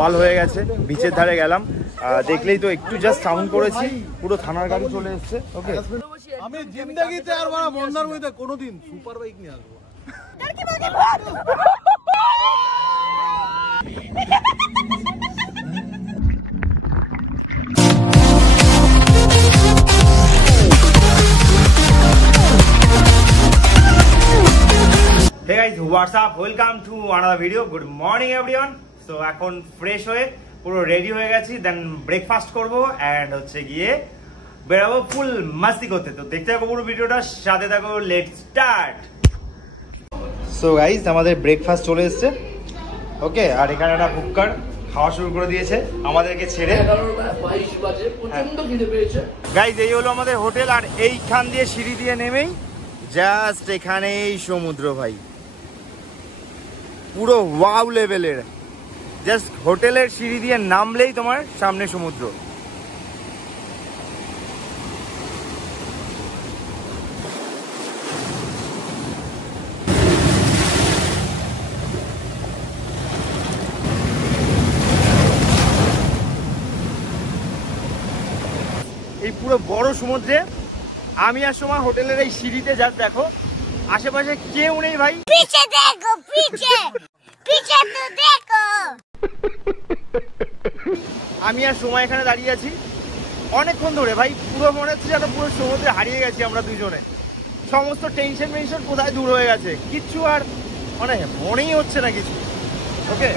বওয়াল হয়ে গেছে। বিচের ধারে গেলাম, দেখলেই তো একটু জাস্ট সাউন্ড করেছি, পুরো থানার গাড়ি চলে এসছে। ওকে, আমি জিন্দেগিতে আর মন্দারমণিতে কোনোদিন সুপার বাইক নিয়ে আসবো না। Hey guys, what's up? Welcome to another video. Good morning everyone. So এখন ফ্রেশ হয়ে পুরো রেডি হয়ে গেছি, দেন ব্রেকফাস্ট করব এন্ড হচ্ছে গিয়ে বেরাবো ফুল মাস্তি করতে। তো দেখতে থাকো পুরো ভিডিওটা, সাথে থাকো, লেটস স্টার্ট। সো গাইস, আমাদের ব্রেকফাস্ট চলে এসেছে। ওকে, আর এখানে একটা কুকার খাওয়া শুরু করে দিয়েছে আমাদেরকে ছেড়ে। 11:22 বাজে, প্রচন্ড খিদে পেয়েছে। গাইস, এই হলো আমাদের হোটেল, আর এইখান দিয়ে সিঁড়ি দিয়ে নেমেই জাস্ট এখানেই সমুদ্র ভাই, পুরো ওয়াও লেভেলের। জাস্ট হোটেলের সিঁড়ি দিয়ে নামলেই তোমার সামনে সমুদ্র। এই পুরো বড় সমুদ্রে আমি আর সময় হোটেলের এই সিঁড়িতে জাস্ট দেখো, আশেপাশে কেউ নেই ভাই। পিছে দেখো, পিছে পিছে তো দেখো। আমি আর সময় এখানে দাঁড়িয়ে আছি অনেকক্ষণ ধরে ভাই, পুরো মনে হচ্ছে যেন পুরো সমুদ্রে হারিয়ে গেছি আমরা দুজনে। সমস্ত টেনশন কোথায় দূর হয়ে গেছে, কিচ্ছু আর মানে মনেই হচ্ছে না কিছু। ওকে,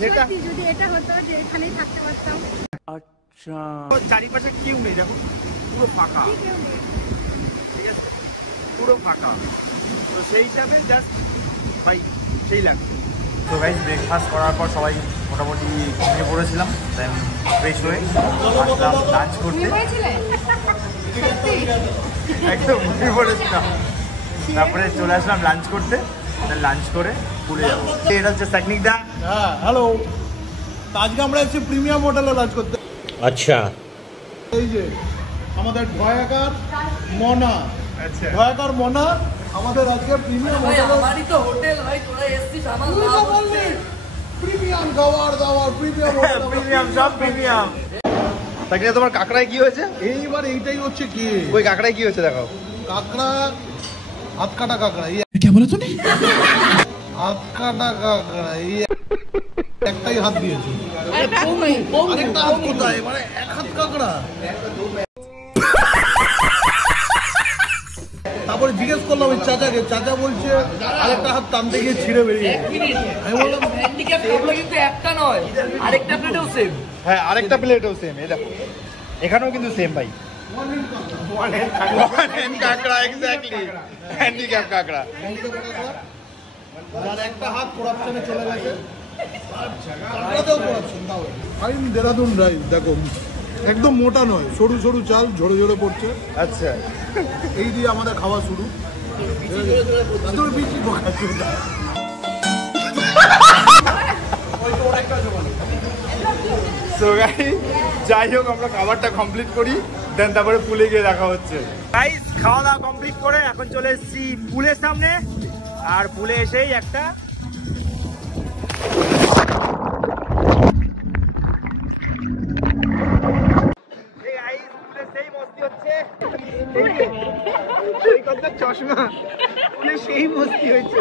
সেটা যদি এটা হতো যে এখানেই থাকতে পারতাম। আচ্ছা, চারিপাশে কেউ নেই, দেখো পুরো ফাঁকা, ঠিক আছে, পুরো ফাঁকা। তো সেই হিসাবে জাস্ট ভাই সেই লাগছে। তো গাইস, ব্রেকফাস্ট করার পর সবাই মোটামুটি ঘুমিয়ে পড়েছিলাম, দেন ফ্রেশ হয়ে আসলাম লাঞ্চ করতে। একদম ঘুমিয়ে পড়েছিলাম, তারপরে চলে আসলাম লাঞ্চ করতে, লাঞ্চ করে পুলে যাবো। এটা হচ্ছে টেকনিক দা। হ্যাঁ, হ্যালো। আজকে আমরা এসেছি প্রিমিয়াম হোটেলে লাঞ্চ করতে। আচ্ছা, এই যে আমাদের ভয়াকার মনা, আচ্ছা ভয়াকার মনা আমাদের আজকে প্রিমিয়াম হোটেলে। আমারই তো হোটেল ভাই, তোরা এসছিস আমার লাভ হচ্ছে। প্রিমিয়াম খাবার দাবার, প্রিমিয়াম হোটেল, প্রিমিয়াম, সব প্রিমিয়াম। তাকে তোমার কাঁকড়ায় কি হয়েছে? এইবার এইটাই হচ্ছে কি, ওই কাঁকড়ায় কি হয়েছে দেখাও। কাঁকড়া, হাত কাটা কাঁকড়া। क्या बोला तूने? হাত কাটা কাঁকড়া, এই একটাই হাত দিয়েছে, আরেকটা হাত কোথায়? মানে এক হাত কাঁকড়া। তারপরে জিজ্ঞেস করলাম ওই চাচাকে, চাচা বলছে আরেকটা হাত টানতে গিয়ে ছিঁড়ে বেরিয়ে গেছে। আমি বললাম হ্যান্ডিক্যাপ প্রবলেম কিন্তু একটা নয়, আরেকটা প্লেটেও সেম। হ্যাঁ, আরেকটা প্লেটও সেম, এই দেখো এখানেও কিন্তু সেম ভাই, ওয়ান হ্যান্ড কাঁকড়া, এক্স্যাক্টলি হ্যান্ডিক্যাপ কাঁকড়া। আর একটা হাত করাপশনে চলে গেছে, কাঁকড়াতেও করাপশন। তাও ফাইন দেরাদুন রাইস দেখো, একদম মোটা নয়, সরু সরু চাল ঝরে ঝরে পড়ছে। আচ্ছা, এই দিয়ে আমাদের খাওয়া শুরু। বিচি বোকাচ্ছে। সো গাইস, যাই হোক আমরা খাবারটা কমপ্লিট করি, দেন তারপরে পুলে গিয়ে দেখা হচ্ছে। গাইস, খাওয়া দাওয়া কমপ্লিট করে এখন চলে এসেছি পুলের সামনে, আর পুলে এসেই একটা চশমা, সেই মস্তি হয়েছে।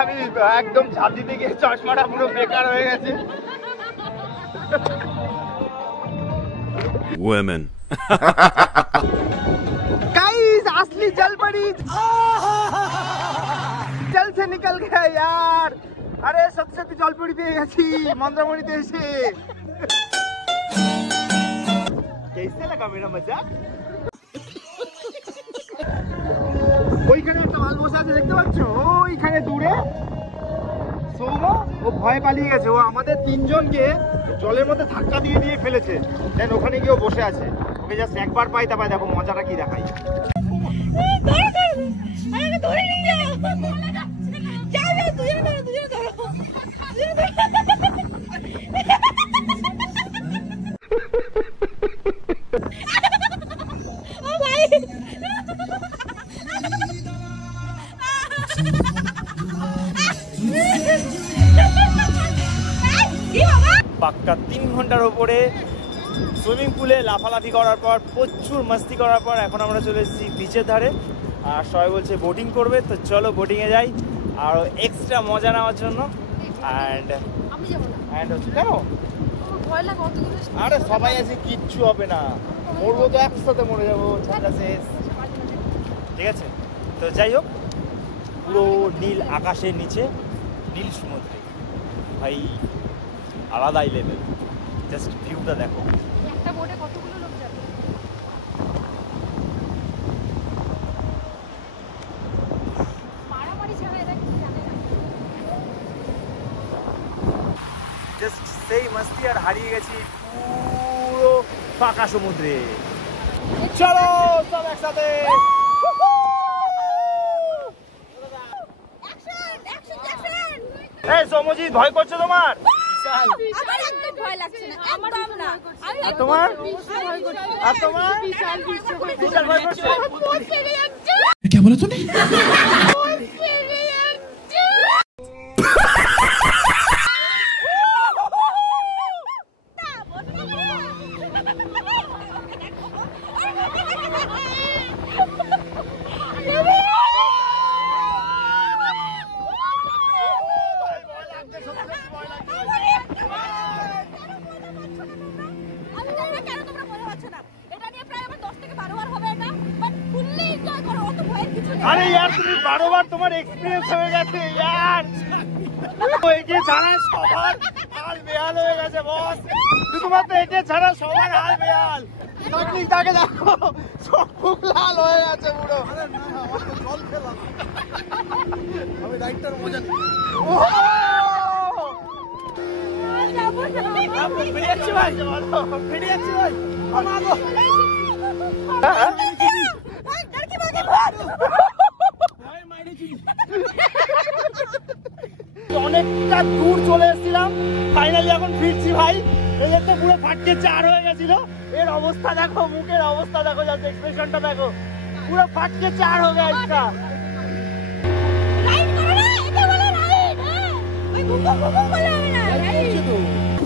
আমি একদম ছাদ দিতে গিয়ে চশমাটা পুরো বেকার হয়ে গেছে। Women. गाइस, असली जल पड़ी, जल से निकल गया यार। अरे सबसे तो जल पड़ी पे गई मंदारमणिते एसे। कैसे लगा मेरा मजाक? ওইখানে একটা মাল বসে আছে, দেখতে পাচ্ছ ওইখানে দূরে। সৌম, ও ভয় পালিয়ে গেছে, ও আমাদের তিনজনকে জলের মধ্যে ধাক্কা দিয়ে দিয়ে ফেলেছে, দেন ওখানে গিয়ে বসে আছে। ওকে জাস্ট একবার পাই, তারপরে দেখো মজাটা কি দেখাই। ওপরে সুইমিং পুলে লাফালাফি করার পর, প্রচুর মাস্তি করার পর এখন আমরা চলে এসেছি বিচের ধারে। আর সবাই বলছে বোটিং করবে, তো চলো বোটিংয়ে যাই আর এক্সট্রা মজা নেওয়ার জন্য। অ্যান্ড হচ্ছে কেন? আরে সবাই আছে, কিচ্ছু হবে না, মরবো তো একসাথে মরে যাবো, ঠান্ডা শেষ। ঠিক আছে, তো যাই হোক, পুরো নীল আকাশের নিচে নীল সমুদ্রে, ভাই আলাদাই লেভেল। জাস্ট ভিউটা দেখো। একটা বোটে কতগুলো লোক যাবে? মারামারি ছাড়া এরা কিছু জানে না। জাস্ট সেই মাস্তি, আর হারিয়ে গেছি পুরো ফাঁকা সমুদ্রে। চলো সব একসাথে। এই সমজিৎ, ভয় করছে তোমার? আমার একদম ভয় লাগছে না, একদম না। আর তোমার? আর তোমার? বিশাল ভয় করছে। क्या बोला तूने? আরে यार তুমি 12 বার তোমার এক্সপেরিয়েন্স হয়ে গেছে यार। একে ছাড়া সবার হাল বেহাল হয়ে গেছে বস, শুধুমাত্র একে ছাড়া সবার হাল বেহাল। তাকে দেখো, সব খুব লাল হয়ে গেছে পুরো। জল খেলাম আমি, রাইডটার মজা নিই। বেরিয়েছি ভাই, বেরিয়েছি ভাই। অনেকটা দূর চলে এসেছিলাম, ফাইনালি এখন ফিরছি ভাই। এদের তো পুরো ফাটকে চার হয়ে গেছিল, এর অবস্থা দেখো, মুখের অবস্থা দেখো, জাস্ট এক্সপ্রেশনটা দেখো, পুরো ফাটকে চার হয়ে গেছে। রাইড করো না, এটা বলে রাইড। হ্যাঁ ওই গুগু গুগু বলে হবে না, রাইড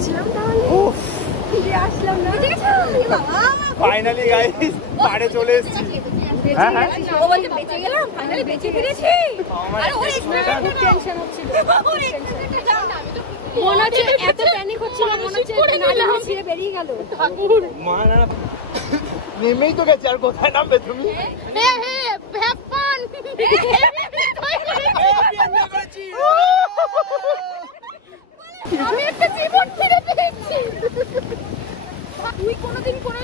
ছিলাম তাহলে। উফ, ফিরে আসলাম না। ঠিক আছে বাবা, ফাইনালি গাইস পাড়ে চলে এসেছি। হ্যাঁ হ্যাঁ, ও বলতে বেঁচে গেলাম, ফাইনালি বেঁচে ফিরেছি। আরে ওর এক্সপ্রেশন খুব টেনশন হচ্ছিল, ওর এক্সপ্রেশনটা জানো না, আমি তো মনে হচ্ছে এত প্যানিক হচ্ছিল, মনে হচ্ছে নালি ছিঁড়ে বেরিয়ে গেল। ঠাকুর মা না, নেমেই তো গেছে, আর কোথায় নামবে তুমি? হ্যাঁ হ্যাঁ, হ্যাভ ফান। আমি একটা জীবন ফিরে পেয়েছি। তুই কোনোদিন কোনো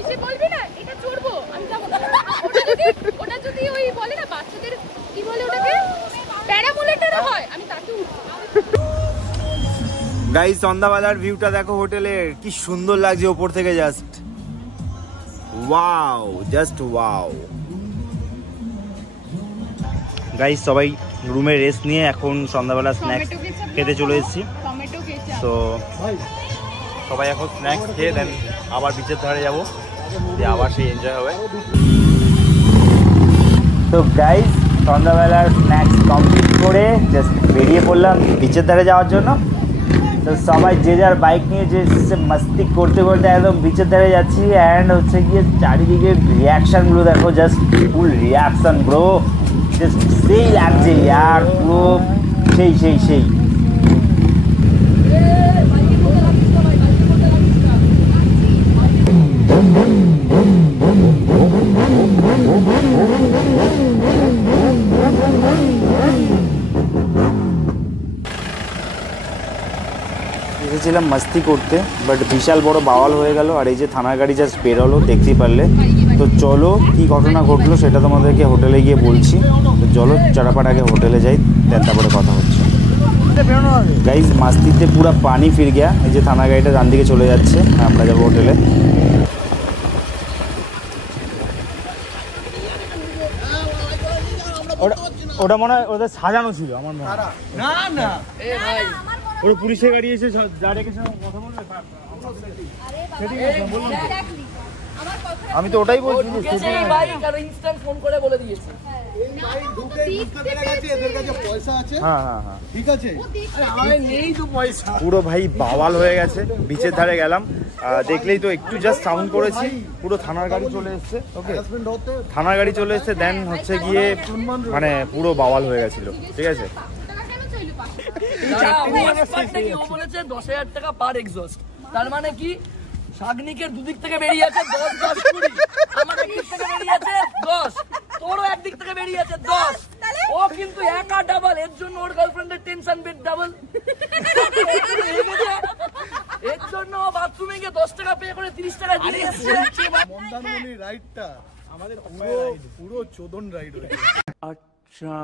এসে বলবি না এটা চড়বো, আমি যাবো না। ওটা যদি ওই বলে না বাচ্চাদের কি বলে ওটাকে প্যারামোলেটার হয়, আমি তাতে উঠবো। গাইস সন্ধ্যাবেলার ভিউটা দেখো হোটেলের, কি সুন্দর লাগছে ওপর থেকে, just wow, just wow. Guys সবাই রুমে রেস্ট নিয়ে এখন সন্ধ্যাবেলা স্ন্যাক্স খেতে চলে এসেছি। তো সবাই এখন স্ন্যাক্স খেয়ে দেন আবার বিচের ধারে যাবো, দিয়ে আবার সেই এনজয় হবে। তো গাইস সন্ধ্যাবেলার স্ন্যাক্স কমপ্লিট করে জাস্ট বেরিয়ে পড়লাম বিচের ধারে যাওয়ার জন্য। তো সবাই যে যার বাইক নিয়ে যে মাস্তি করতে করতে একদম বিচের ধারে যাচ্ছি। অ্যান্ড হচ্ছে গিয়ে চারিদিকে রিয়াকশানগুলো দেখো, জাস্ট ফুল রিয়াকশান ব্রো, জাস্ট সেই লাগছে ইয়ার, পুরো সেই সেই সেই। এসেছিলাম মাস্তি করতে, বাট বিশাল বড় বাওয়াল হয়ে গেল। আর এই যে থানার গাড়ি জাস্ট বেরোলো, দেখতেই পারলে। তো চলো কি ঘটনা ঘটলো সেটা তোমাদেরকে হোটেলে গিয়ে বলছি। তো চলো চড়াপাট আগে হোটেলে যাই, দেন তারপরে কথা হচ্ছে। গাইজ মাস্তিতে পুরো পানি ফির গিয়া। এই যে থানা গাড়িটা ডান দিকে চলে যাচ্ছে, আমরা যাবো হোটেলে। ওটা মনে হয় ওদের সাজানো ছিল আমার মনে হয়। না না, এ ভাই ওরা পুলিশের গাড়ি এসে যা রেখেছে কথা বলবে। আমি তো ওটাই বলছি, ভাই কারো ইনস্ট্যান্ট ফোন করে বলে দিয়েছে। ঠিক আছে নেই তো পয়সা। পুরো ভাই বাওয়াল হয়ে গেছে। বিচের ধারে গেলাম, দেখলেই তো একটু জাস্ট সাউন্ড করেছি, পুরো থানার গাড়ি চলে এসছে। ওকে, থানার গাড়ি চলে এসছে, দেন হচ্ছে গিয়ে মানে পুরো বাওয়াল হয়ে গেছিল। ঠিক আছে, ও বলেছে 10,000 টাকা পার এক্সস্ট, তার মানে কি শাগনিকের দুদিক থেকে বেরিয়ে আছে 10 10 20, আমার একদিক থেকে বেরিয়ে আছে 10, তোরও একদিক থেকে বেরিয়ে আছে 10। ও কিন্তু একা ডাবল, এর জন্য ওর গার্লফ্রেন্ডের টেনশন বেড ডাবল। এর জন্য বাথরুমে গিয়ে 10 টাকা পে করে 30 টাকা দিয়ে এসেছে। মন্দারমণি রাইডটা আমাদের পুরো চোদন রাইড হয়েছে। আচ্ছা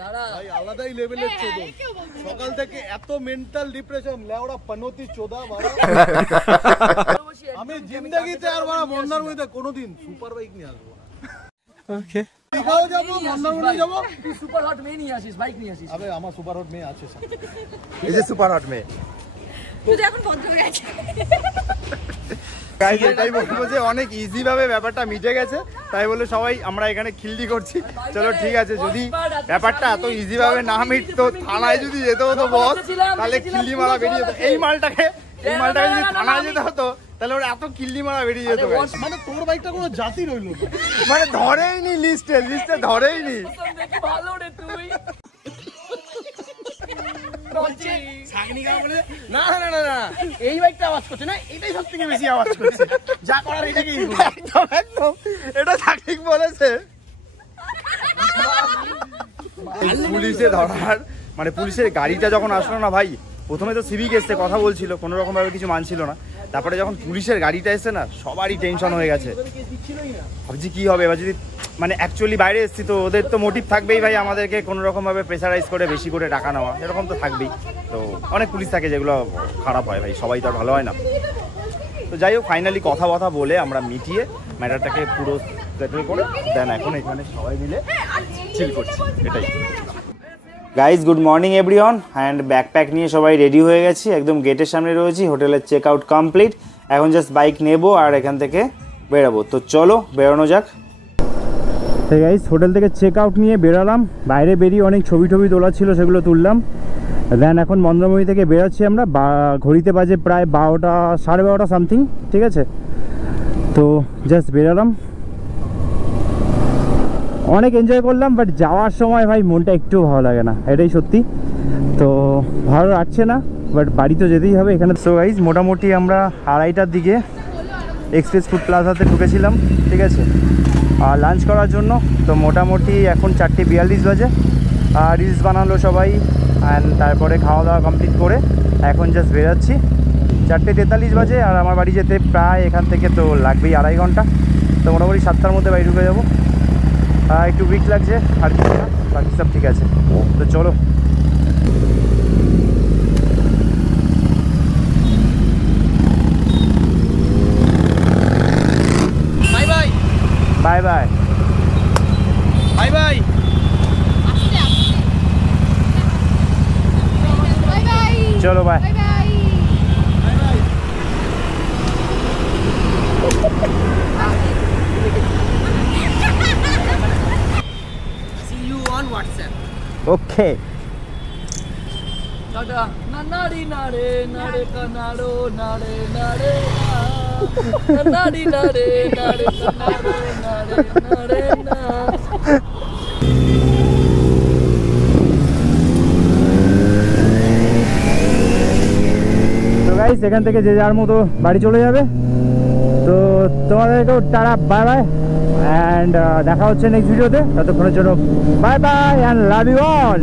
দাঁড়া ভাই আলাদাই লেভেলের চোদন। সকাল থেকে এত মেন্টাল ডিপ্রেশন, লেওড়া পানতি চোদা বাড়া। আমি জিন্দেগিতে আর বাড়া মন্দারমণিতে কোনোদিন সুপার বাইক নিয়ে আসবো না। ওকে, দীঘাও যাবো, মন্দারমণি যাবো, তুই সুপার হট মেয়ে নিয়ে আসিস, বাইক নিয়ে আসিস। আবে আমার সুপার হট মেয়ে আছে। এই যে সুপার হট মেয়ে শুধু এখন ভদ্র হয়ে গেছে। গাইস, এটাই বলবো যে অনেক ইজি ভাবে ব্যাপারটা মিটে গেছে, তাই বলে সবাই আমরা এখানে খিল্লি করছি। চলো ঠিক আছে, যদি ব্যাপারটা এত ইজি ভাবে না মিটতো, থানায় যদি যেতে হতো বস, তাহলে খিল্লি মারা বেরিয়ে যেত। এই মালটাকে যদি থানায় যেতে হতো, তাহলে ওরা এত কিল্লি মারা বেরিয়ে যেত। মানে তোর বাইকটা কোনো জাতি রইলো না, মানে ধরেই নি লিস্টে ধরেই নি। ভালো রে তুই। না না না না, এই বাইকটা আওয়াজ করছে না, এটাই সব থেকে বেশি আওয়াজ করছে। যা করার এটাকেই একদম এটা ঠিক বলেছে। পুলিশে ধরার মানে পুলিশের গাড়িটা যখন আসলো না ভাই, প্রথমে তো সিভিক এসছে, কথা বলছিল, কোনো রকম ভাবে কিছু মানছিল না। তারপরে যখন পুলিশের গাড়িটা এসছে না, সবারই টেনশন হয়ে গেছে। ভাবছি কি হবে এবার, যদি মানে অ্যাকচুয়ালি বাইরে এসছি তো ওদের তো মোটিভ থাকবেই ভাই, আমাদেরকে কোনো রকম ভাবে প্রেসারাইজ করে বেশি করে টাকা নেওয়া, এরকম তো থাকবেই। তো অনেক পুলিশ থাকে যেগুলো খারাপ হয় ভাই, সবাই তো আর ভালো হয় না। তো যাই হোক, ফাইনালি কথা বলে আমরা মিটিয়ে ম্যাটারটাকে পুরো সেটেল করে দেন এখন এখানে সবাই মিলে চিল করছি। এটাই guys, good morning everyone, and backpack নিয়ে সবাই রেডি হয়ে গেছি, একদম গেটের সামনে রয়েছি। হোটেলের চেক আউট কমপ্লিট, এখন জাস্ট বাইক নেবো আর এখান থেকে বেরোবো। তো চলো বেরোনো যাক। তাই গাইজ, হোটেল থেকে চেক আউট নিয়ে বেরোলাম। বাইরে বেরিয়ে অনেক ছবি তোলা ছিল, সেগুলো তুললাম। দেন এখন মন্দারমণি থেকে বেরোচ্ছি আমরা। ঘড়িতে বাজে প্রায় 12টা 12:30 সামথিং। ঠিক আছে, তো জাস্ট বেরোলাম, অনেক এনজয় করলাম, বাট যাওয়ার সময় ভাই মনটা একটু ভালো লাগে না, এটাই সত্যি। তো ভালো লাগছে না, বাট বাড়ি তো যেতেই হবে এখানে। সো গাইজ, মোটামুটি আমরা 2:30টার দিকে এক্সপ্রেস ফুড প্লাজাতে ঢুকেছিলাম। ঠিক আছে, আর লাঞ্চ করার জন্য। তো মোটামুটি এখন 4:42 বাজে। আর রিলস বানালো সবাই, অ্যান্ড তারপরে খাওয়া দাওয়া কমপ্লিট করে এখন জাস্ট বেরোচ্ছি। 4:43 বাজে, আর আমার বাড়ি যেতে প্রায় এখান থেকে তো লাগবেই 2.5 ঘন্টা। তো মোটামুটি 7টার মধ্যে বাড়ি ঢুকে যাবো। একটু উইক লাগছে আর কিছু না, বাকি সব ঠিক আছে। তো চলো, bye bye bye bye bye bye. Bye bye. চলো bye. Bye bye. See you on WhatsApp. Okay, tata. না নাড়ি নাড়ে নাড়ে কানাড়ো নাড়ে নাড়ে না নাড়ি নাড়ে নাড়ে কানাড়ো নাড়ে নাড়ে না। তো গাইস, এখান থেকে যে যার মতো বাড়ি চলে যাবে। তো তোমাদেরকেও টাটা, বাই বাই, অ্যান্ড দেখা হচ্ছে নেক্সট ভিডিওতে। ততক্ষণের জন্য bye bye and love you all.